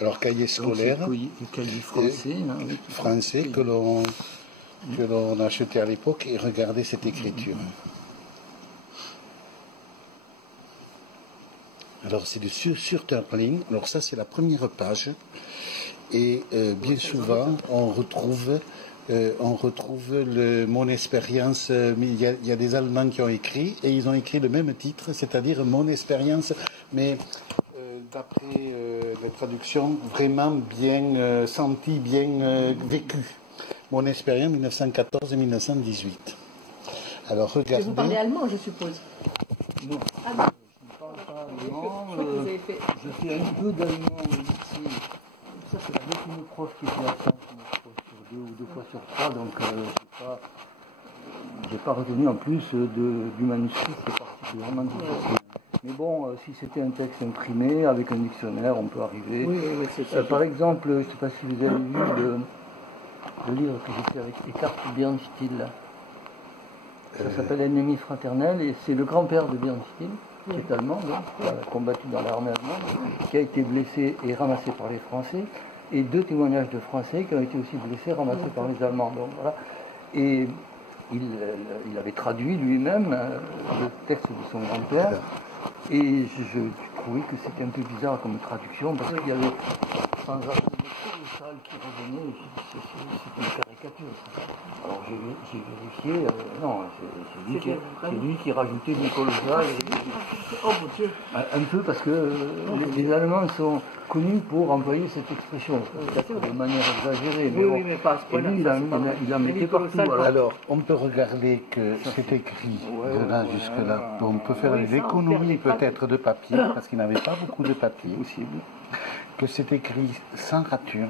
Alors, cahier scolaire. Cahier français. Français que l'on achetait à l'époque, et regardez cette écriture. Alors, c'est du surterling. Alors, ça, c'est la première page. Et bien souvent, on retrouve mon expérience. Il y a des Allemands qui ont écrit, et ils ont écrit le même titre, c'est-à-dire mon expérience, mais d'après la traduction, vraiment bien sentie, bien vécue. Mon expérience 1914-1918. Alors regardez. Vous parlez allemand, je suppose. Non. Ah non. Je ne parle pas allemand. Je crois que vous avez fait. Je fais un peu d'allemand au lycée. Ça, c'est avec une prof qui était absente, une prof sur 2 ou 2 fois sur 3, donc j'ai pas retenu en plus du manuscrit, c'est particulièrement difficile. Mais bon, si c'était un texte imprimé avec un dictionnaire, on peut arriver. Oui, c'est ça. Par exemple, je ne sais pas si vous avez vu le livre que j'ai fait avec Eckhart Bernstein. Ça s'appelle Ennemi fraternel, et c'est le grand-père de Bernstein, qui est allemand, donc, qui a combattu dans l'armée allemande, qui a été blessé et ramassé par les Français, et 2 témoignages de Français qui ont été aussi blessés, ramassés par les Allemands. Donc, voilà. Et il avait traduit lui-même le texte de son grand-père, et je trouvais que c'était un peu bizarre comme traduction, parce qu'il y avait sans arrêt le colossal qui revenait, c'est une caricature, ça. Alors j'ai vérifié, non, c'est lui qui rajoutait du colossal. Oh mon Dieu. Un peu parce que les Allemands sont connus pour employer cette expression, peut-être de manière exagérée. Mais oui, mais pas à ce point-là. lui, il en mettait partout. Alors, on peut regarder que c'est écrit de là jusque-là. Bon, on peut faire des économies peut-être de papier, parce qu'il n'avait pas beaucoup de papier. Possible. Que c'est écrit sans rature,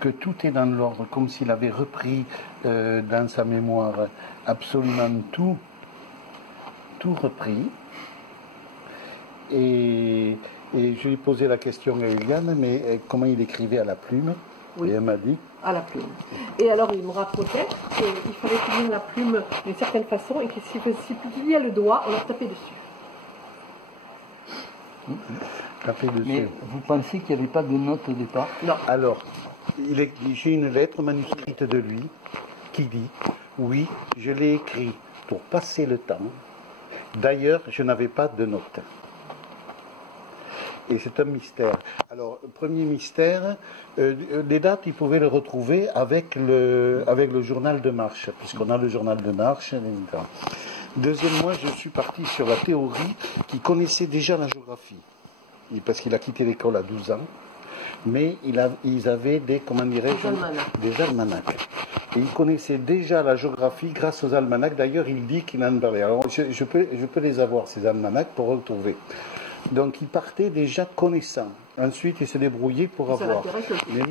que tout est dans l'ordre, comme s'il avait repris dans sa mémoire absolument tout repris. Et je lui ai posé la question à Eliane, mais comment il écrivait à la plume? Oui. Et elle m'a dit... À la plume. Et alors, il me rapprochait qu'il fallait tenir la plume d'une certaine façon, et que si vous pliez le doigt, on leur tapait dessus. Mais vous pensez qu'il n'y avait pas de note au départ? Non. Alors, j'ai une lettre manuscrite de lui qui dit « Oui, je l'ai écrit pour passer le temps. D'ailleurs, je n'avais pas de notes. » Et c'est un mystère. Alors, premier mystère, les dates, il pouvait le retrouver avec le journal de marche, puisqu'on a le journal de marche. Deuxièmement, je suis parti sur la théorie qu'il connaissait déjà la géographie, parce qu'il a quitté l'école à 12 ans, mais ils avaient des almanachs. Et il connaissait déjà la géographie grâce aux almanachs. D'ailleurs, il dit qu'il en parlait. Alors, je peux les avoir, ces almanachs, pour retrouver. Donc, il partait déjà connaissant. Ensuite, il se débrouillait pour avoir. Mais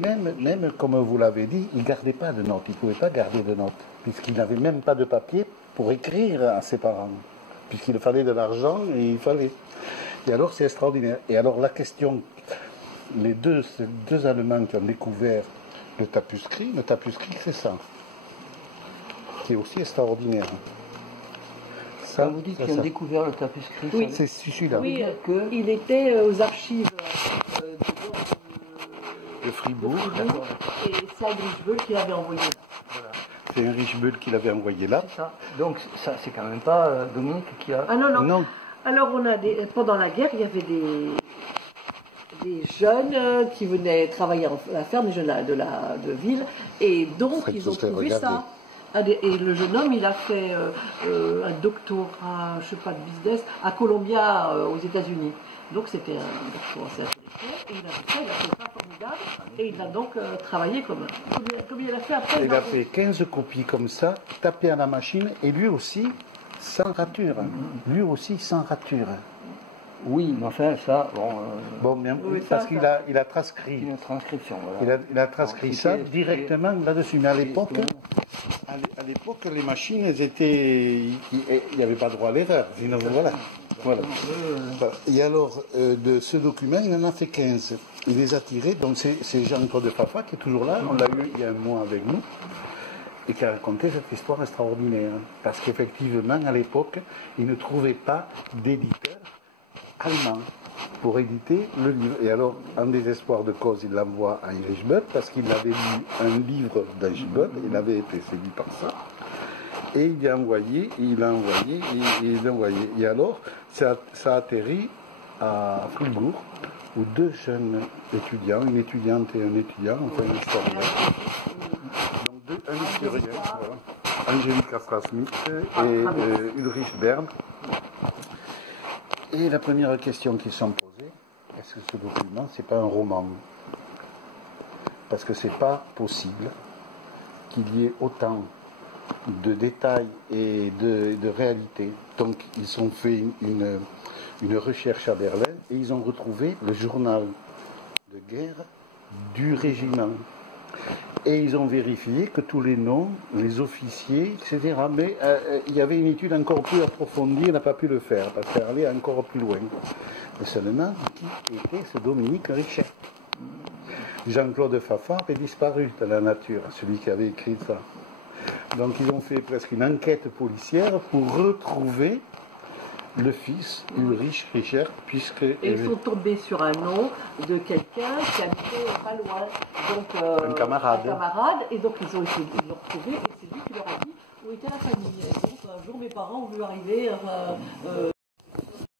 même comme vous l'avez dit, il ne gardait pas de notes. Il ne pouvait pas garder de notes, puisqu'il n'avait même pas de papier pour écrire à ses parents. Puisqu'il fallait de l'argent, et il fallait. Et alors, c'est extraordinaire. Et alors, la question, ces deux Allemands qui ont découvert le tapuscrit, c'est ça. C'est aussi extraordinaire. Quand vous dites qu'ils ont découvert le tapuscrit, oui. C'est celui-là. Oui, il était aux archives de Fribourg. Et c'est un Richebeu qui l'avait envoyé là. Voilà. C'est un Richebeu qui l'avait envoyé là. C'est ça. Donc, ça, c'est quand même pas Dominique qui a... Ah non. Alors, pendant la guerre, il y avait des jeunes qui venaient travailler à la ferme, des jeunes de ville, et donc ils ont trouvé ça. Et le jeune homme, il a fait un doctorat, je sais pas, de business à Columbia, aux États-Unis. Donc c'était un doctorat assez intellectuel, et il a fait ça formidable, et il a donc travaillé comme il a fait après. Il a fait 15 copies comme ça, tapé à la machine, et lui aussi sans rature. Oui, mais enfin, ça, parce qu'il a transcrit. Une transcription, voilà. Il a transcrit ça directement là-dessus. Mais à l'époque, les machines, elles étaient. Il n'y avait pas droit à l'erreur. Voilà. Et alors, de ce document, il en a fait 15. Il les a tirés. Donc, c'est Jean-Claude Pfaffat qui est toujours là. On l'a eu il y a un mois avec nous. Et qui a raconté cette histoire extraordinaire. Parce qu'effectivement, à l'époque, il ne trouvait pas d'éditeur allemand. pour éditer le livre. Et alors, en désespoir de cause, il l'envoie à Heinrich Böll parce qu'il avait lu un livre d'Heinrich Böll, il avait été séduit par ça. Et il l'a envoyé, et alors, ça atterrit à Fribourg, où deux jeunes étudiants, une étudiante et un étudiant, enfin un historien, donc un historien, voilà, Angelika Frasmith et Ulrich Bern. Et la première question qu'ils se sont posées, est-ce que ce document, c'est pas un roman? Parce que c'est pas possible qu'il y ait autant de détails et de réalité. Donc ils ont fait une recherche à Berlin et ils ont retrouvé le journal de guerre du régiment. Et ils ont vérifié que tous les noms, les officiers, etc. Mais il y avait une étude encore plus approfondie, on n'a pas pu le faire, parce qu'elle allait encore plus loin. Et seulement, qui était ce Dominique Richet? Jean-Claude Fafard est disparu de la nature, celui qui avait écrit ça. Donc ils ont fait presque une enquête policière pour retrouver le fils Ulrich Richert, puisque... Et ils sont tombés sur un nom de quelqu'un qui habitait pas loin. Donc, un camarade. Et donc ils l'ont retrouvé et c'est lui qui leur a dit où était la famille. Et donc un jour mes parents ont vu arriver